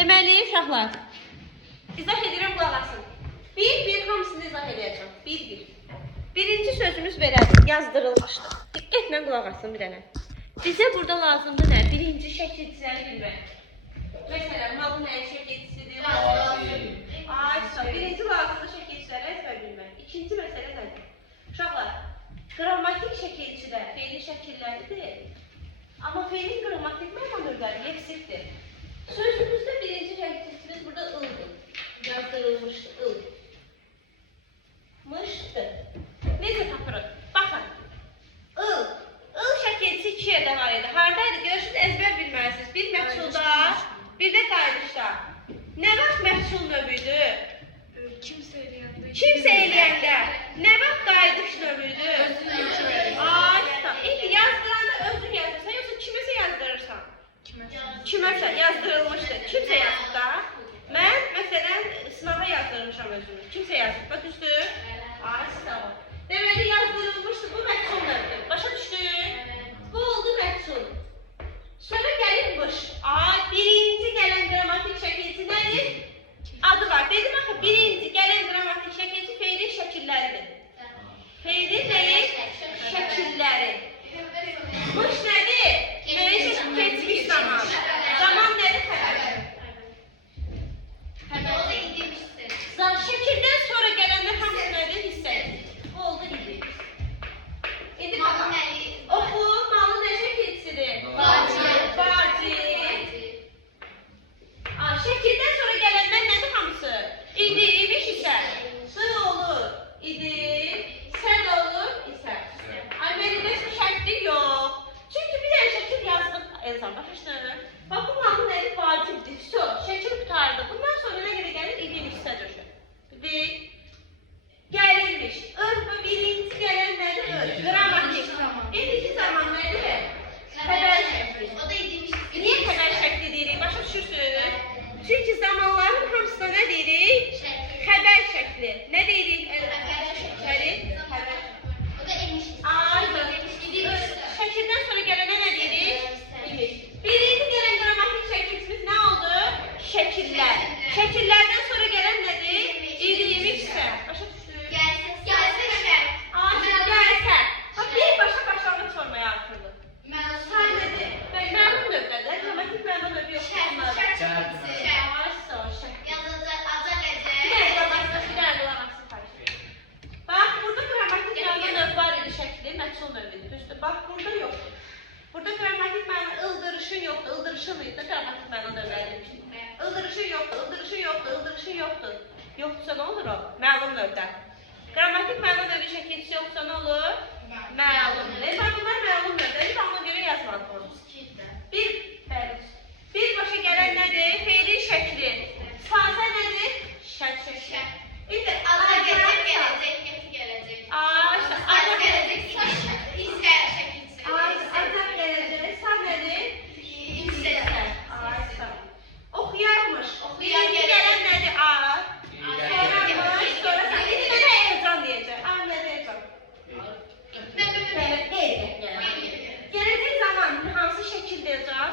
Deməli, uşaqlar, izah edirəm, qulaq asın. Bir hamısını izah edəcəm. Bir. Birinci sözümüz belədir, yazdırılmışdır. Diqqətlə qulaq asın bir dənə. Bizə burada lazımdır nə? Birinci şəkilçiləri bilmək. Məsələn, malın nə şəkilçisidir? Birinci lazımdır şəkilçiləri əzbər bilmək. İkinci məsələ nədir? Uşaqlar, qrammatik şəkilçidə feilin şəkilləridir. Amma feilin qrammatik məna növləri yeksizdir. Sözümüzdə birinci şəkilçimiz burada ıldır. Yazdırılmışdır, ıl. Mışdır. Necə tapırıq? Baxın. Il. Il şəkilçisi iki yerdə var idi. Haradaydı? Görürsünüz, əzbər bilməlisiniz. Bir məhsulda, bir də qayıdışda. Nə vaxt məhsul növüydü? Kimsə eləyəndə. Nə vaxt qayıdış növüydü? İndi yazdıranda özün yazdırsan, yoxsa kimisə yazdırırsan? Kiməsə yazdırılmışdır. Kimsə yazıb da. Mən, məsələn, sınava yazdırmışam özümü. Kimsə yazıb da, düzdür? Sınava. Deməli, yazdırılmışdır. Bu məhsul növüdür. Başa düşdük? Bu oldu məhsul. Sonra gəlinmiş. Birinci gələn qrammatik şəkilçi nədir? Adı var. Dedim axı, birinci gələn qrammatik şəkilçi feilin şəkilləridir. Feilin nəyi? Şəkilləri. Mış nədir? Keçmiş zaman. Zaman nədir? Şəkildən sonra gələnlər hamısı nədir? Hissədir. Bu oldu idi. İndi baxın. Oxu, malı nə şəkilçisidir? Bacı. Şəkildən sonra gələnlər nədir hamısı? İdi, imiş isə. Sı olur. İdi. Sən olur isə. Məndə şəkli yox. Çünki bir dənə şəkil yazdıq. Elzam, başa. Bax, bu malı nədir? Vacibdir. Şəkil qutardı. Bundan sonra nə qədər gəlir? İdi, imiş isə döşür. Gəlirmiş. Birinci gələn nədir? Qrammatik. İndiki zaman nədir? Xəbər şəkli. Niyə xəbər şəkli deyirik? Başa düşürsünüz? Çünki zamanların hamısına nə deyirik? Xəbər şəkli. Nə deyirik? Şəkildən sonra gələnə nə deyirik? Birinci gələn qrammatik şəkilçimiz nə oldu? Şəkillər. Şəkillərdən sonra gələn nədir? İriymişsə. Başa düşdük? Gəlsə. Bir başa-başlanma formaya artırılır. Sən nədir? Məlum növdədir. Qrammatik məlum növü yoxdur. Bax, burada qrammatik məlum növ var idi şəkli, məhsul növüdür. Düzdür? Bax, burada yoxdur. Burada qrammatik məlum ıldırışın yoxdur. Ildırışın idi, qrammatik məlum növləri. Ildırışın yoxdur. Yoxdursa nə olur o? Məlum növdə. Qrammatik məlum növü şəkilçisi yoxdursa nə olur? Məlumdur. Bunlar məlum növdədir, ona görə yazmalısınız. Bir başa gələn nədir? Feilin şəkli. Sazə nədir? Şəkil. İndi gələcək. Sən nədir? Oxuyarmış. Birinci gələn nədir? Sonra sən. İndi mənə Elcan deyəcək. Nədir Elcan? Gələcək zaman hansı şəkildə Elcan?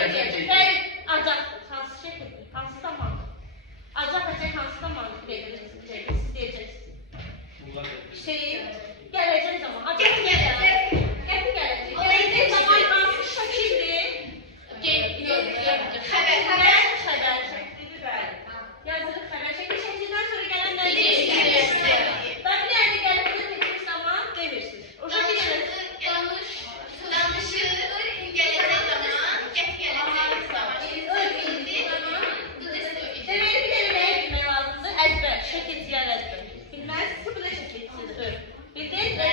Bəli, acaqdır. Hansı şəkildir? Hansı zamandır? Acaq əcək hansı zamandır? Siz deyəcəksiniz. Hüseyin, gələcək zaman. Qəti gələcək. Gələcək zaman hansı şəkildir? Xəbər şəklidir, bəli. Yazılıb xəbər şəkli. Şəkildən sonra gələn nədir? Ben bir yerde gəlib dediğiniz zaman demirsiniz. O şəkil deməli bir dənə nəyə bilmək lazımdır? Əzbər, şəkilciyər əzbər. Bilməz, siz bu da şəkilçisidir. Bildiniz mi?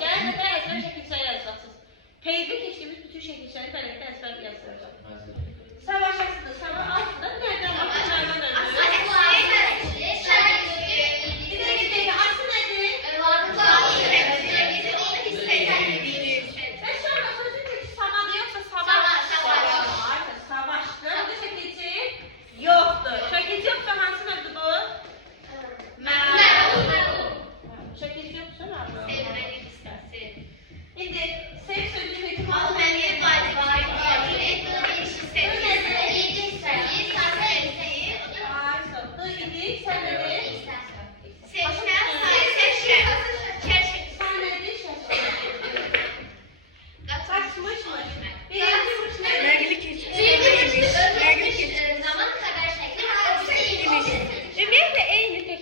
Gəlin də əzbər şəkilçiyər yazacaqsınız. Qeyddə keçdiyimiz bütün şəkilçiləri bələddə əzbər yazdıracaq. Savaşasıdır, altında nereden bakın, nereden öldürür? Aslı nedir? Sen sonra sözün kökü savadı yoksa savaştır. Bu da şəkilci yoktur. Şəkilci yoksa hansı növdür bu? Şəkilci yoksa ne yapıyor? İndi sev sözün kökü malı məliyə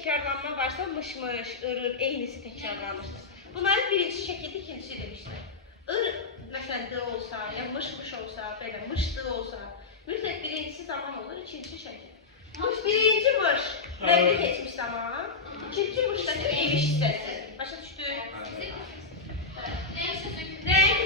tekrarlanma varsa mışmış, ırır, eynisi tekrarlanmışdır. Bunların birinci şəkildə ikincisi demişler. Ir, məsələn, d olsa, ya mış olsa, belə mışdı olsa, mütləq birincisi zaman olur, ikinci şəkil. Birinci mış, nəqli keçmiş zaman, ikinci mışdakı eviş hissəsi. Başa düşdü? Renk